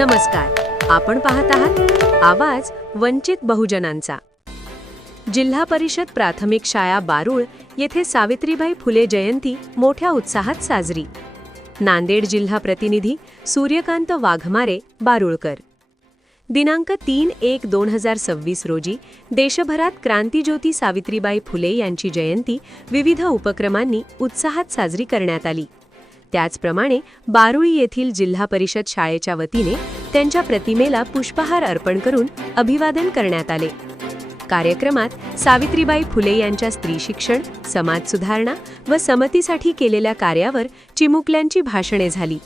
नमस्कार, आपण पाहत आहात आवाज वंचित बहुजनांचा। जिल्हा परिषद प्राथमिक शाळा बारूळ येथे सावित्रीबाई फुले जयंती मोठ्या उत्साहात साजरी। नांदेड जिल्हा प्रतिनिधी सूर्यकांत वाघमारे बारूळकर। दिनांक 3/1/2026 रोजी देशभरात क्रांतिज्योती सावित्रीबाई फुले यांची जयंती विविध उपक्रमांनी उत्साहात साजरी करण्यात आली। त्याचप्रमाणे बारूळी येथील जिल्हा परिषद शाळेच्या वतीने त्यांच्या प्रतिमेला पुष्पहार अर्पण करून अभिवादन करण्यात आले। कार्यक्रमात सावित्रीबाई फुले यांच्या स्त्री शिक्षण, समाज सुधारणा व समतेसाठी केलेल्या कार्यावर चिमुकल्यांची भाषणे झाली।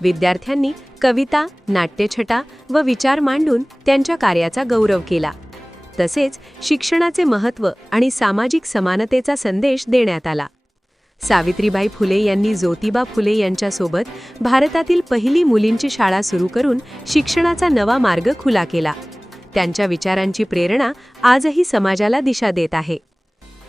विद्यार्थ्यांनी कविता, नाट्यछटा व विचार मांडून त्यांच्या कार्याचा गौरव केला। तसेच शिक्षणाचे महत्त्व आणि सामाजिक समानतेचा संदेश देण्यात आला। सावित्रीबाई फुले यांनी ज्योतिबा फुले यांच्यासोबत भारतातील पहिली मुलींची शाळा सुरू करून शिक्षणाचा नवा मार्ग खुला केला। त्यांच्या विचारांची प्रेरणा आजही समाजाला दिशा देत आहे।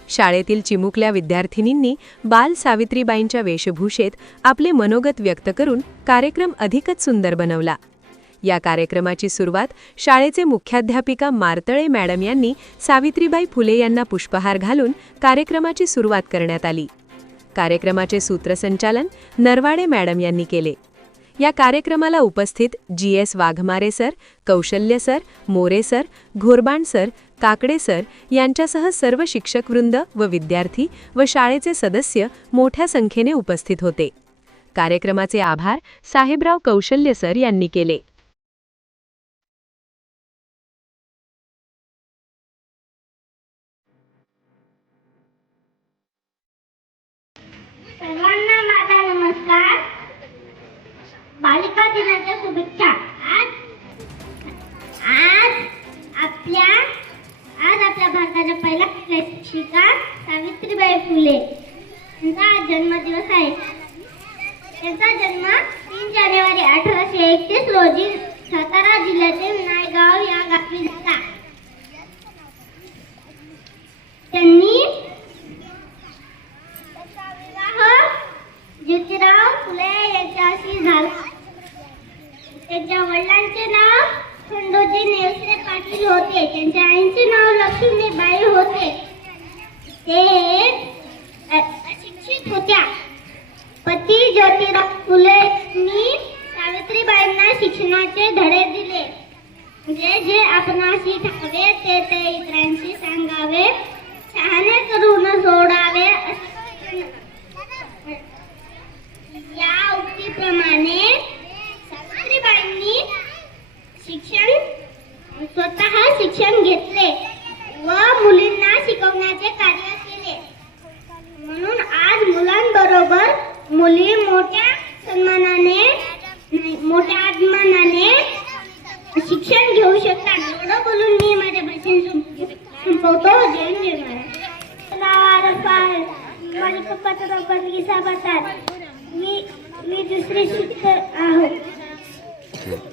शाळेतील चिमुकल्या विद्यार्थिनींनी बाल सावित्रीबाईंच्या वेशभूषेत आपले मनोगत व्यक्त करून कार्यक्रम अधिकच सुंदर बनवला। या कार्यक्रमाची सुरुवात शाळेचे मुख्याध्यापिका मार्तळे मॅडम यांनी सावित्रीबाई फुले यांना पुष्पहार घालून कार्यक्रमाची सुरुवात करण्यात आली। कार्यक्रमाचे सूत्रसंचालन नरवाडे मॅडम यांनी केले। या कार्यक्रमाला उपस्थित GS Waghmare sir, Kaushalya sir, More sir, Ghorban sir, Kakade sir यांच्यासह सर्व शिक्षकवृंद व विद्यार्थी व शाळेचे सदस्य मोठ्या संख्येने उपस्थित होते। कार्यक्रमाचे आभार साहेबराव कौशल्य सर यांनी केले। सर्वांना माझा नमस्कार। बालिका दिनाच्या शुभेच्छा। आज आपल्या भारताच्या पहिल्या शिक्षिका सावित्रीबाई फुले यांचा जन्मदिवस आहे। त्यांचा जन्म 3 जानेवारी 1831 रोजी सातारा जिल्ह्यातील नायगाव या गावी झाला। त्यांनी ज्योतिराव फुले यांच्याशी झाला। त्यांच्या वडिलांचे नाव खंडोजी नेवसे पाटील होते। त्यांच्या आईचे नाव लक्ष्मीबाई होते। ते अशिक्षित होत्या। पती ज्योतिराव फुलेंनी सावित्रीबाईंना शिक्षणाचे धडे दिले। जे आपणाशी ठावे ते इतरांशी सांगावे, शहाणे करून सोडावे या उक्तीप्रमाणे सावित्रीबाईंनी स्वतः शिक्षण घेतले व मुलींना शिकवण्याचे कार्य केले। म्हणून आज मुलांबरोबर मुली मोठ्या अभिमानाने शिक्षण घेऊ शकतात। एवढं बोलून मी माझे भाषण संपवतो। जय महाराज। माझे पप्पाचं नाव बंदगीसा बतात। मी दुसरी शिक्षक आहोत।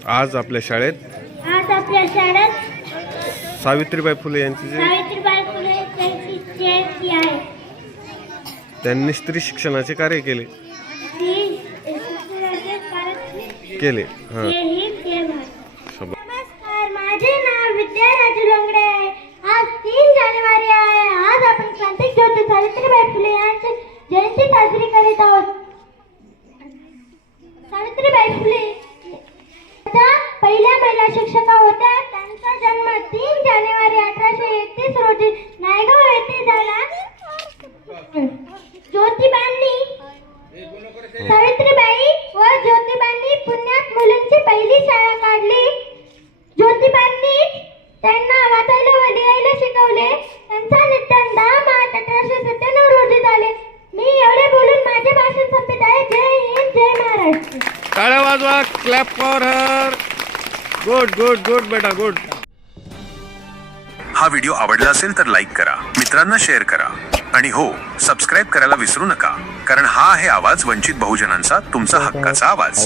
आज आपल्या शाळेत सावित्रीबाई फुले यांची जयंती आहे। त्यांनी स्त्री शिक्षणाचे कार्य केले। नमस्कार, माझे नाव विद्या राजू लोंगडे आहे। आज 3 जानेवारी आहे। आज आपण क्रांतिज्योती सावित्रीबाई फुले यांची जयंती साजरी करीत आहोत। सावित्रीबाई फुले पहिल्या महिला शिक्षिका होत्या। त्यांचा जन्म 3 जानेवारी 1831 रोजी नायगाव येथे झाला। सावित्रीबाई व ज्योतिबांनी पुण्यात मुलींची पहिली शाळा काढली। ज्योतिबांनी त्यांना वाचायला व लिहायला शिकवले। त्यांचा निधन 10 मार्च 1897 रोजी झाले। मी एवढे बोलून माझे भाषण संपत आहे। जय हिंद, जय महाराष्ट्र। टाळ्या वाजवा, क्लॅप फॉर हर। गुड बेटा, गुड। हा व्हिडिओ आवडला असेल तर लाईक करा, मित्रांना शेअर करा आणि हो, सबस्क्राईब करायला विसरू नका, कारण हा आहे आवाज वंचित बहुजनांचा, तुमचा हक्काचा आवाज।